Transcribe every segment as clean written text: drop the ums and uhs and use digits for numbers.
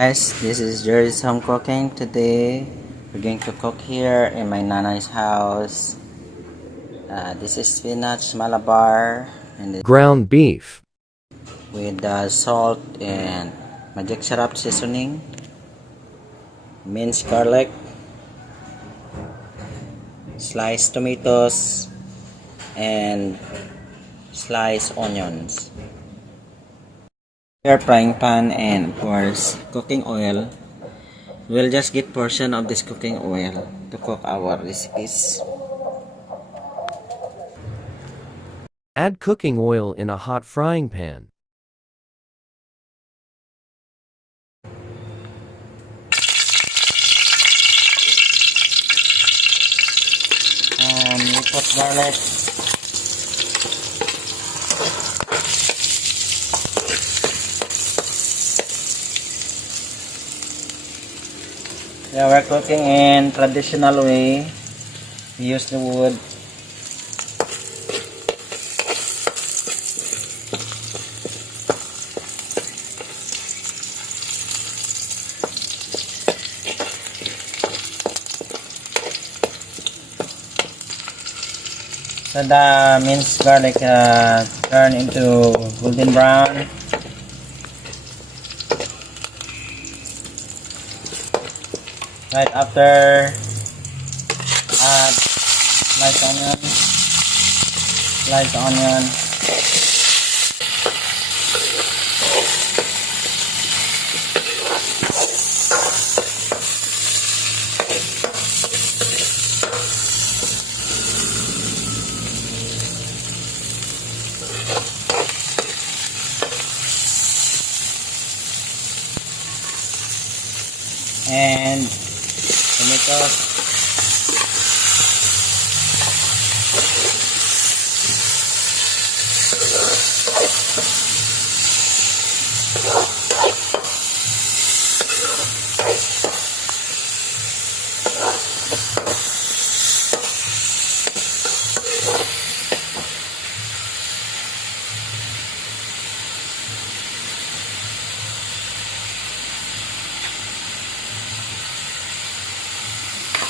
Guys, this is Gerry's home cooking. Today, we're going to cook here in my nana's house. This is spinach Mallabar and ground beef, with salt and magic Sarap seasoning, minced garlic, sliced tomatoes, and sliced onions. Air frying pan and of course cooking oil. We'll just get portion of this cooking oil to cook our recipes. add cooking oil in a hot frying pan. And we put garlic. Yeah, we're cooking in traditional way. We use the wood. So the minced garlic turn into golden brown. Right after, add sliced onion, and tomatoes.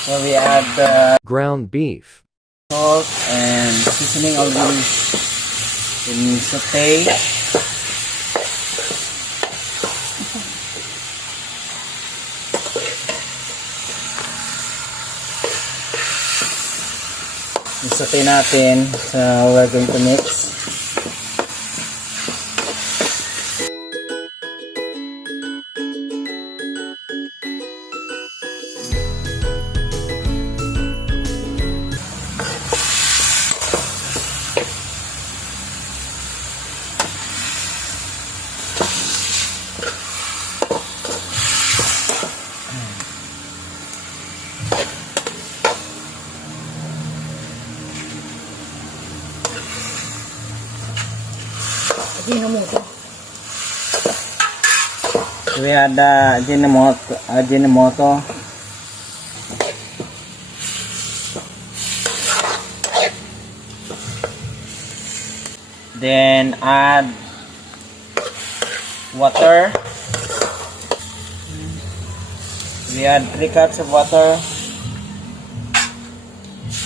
So we add the Ground beef, salt and seasoning already in saute. Saute natin. So we're going to mix. Ajinomoto. We add Ajinomoto. Then add water. We add 3 cups of water.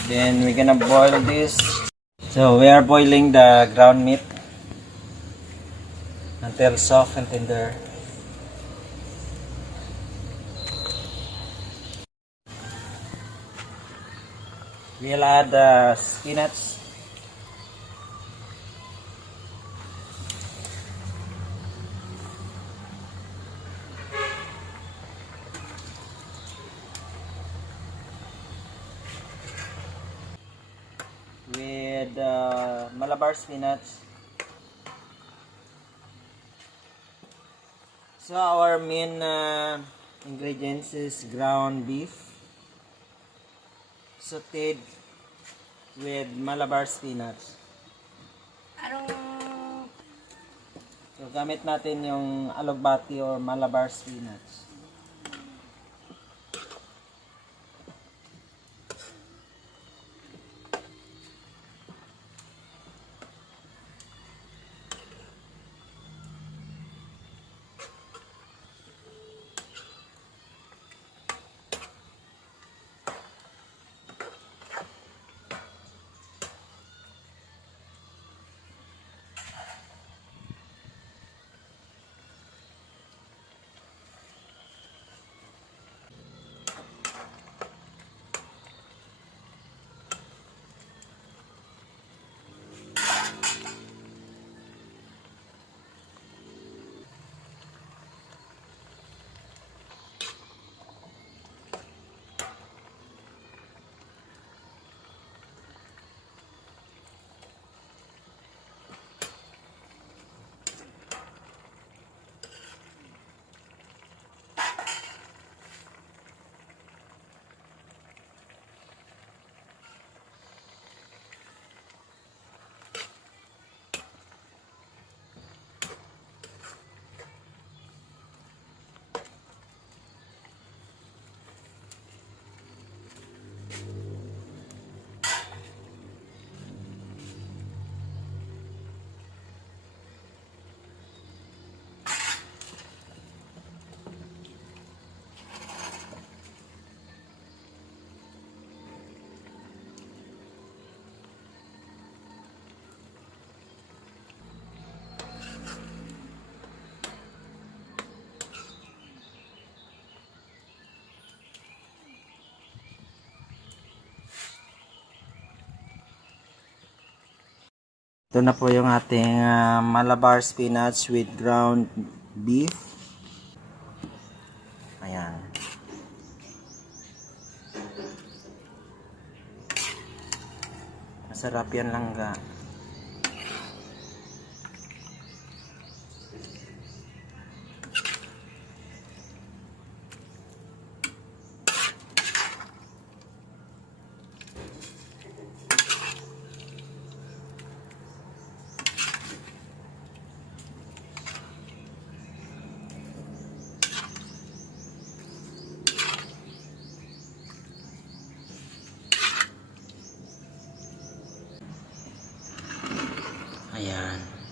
Then we're gonna boil this. So we are boiling the ground meat until soft and tender. We'll add the spinach. With Mallabar spinach. So our main ingredients is ground beef, sauteed with Mallabar spinach. So gamit natin yung Alogbati or Mallabar spinach. Ito na po yung ating Mallabar Spinach with ground beef. Ayan. Masarap yan langga. Ayan.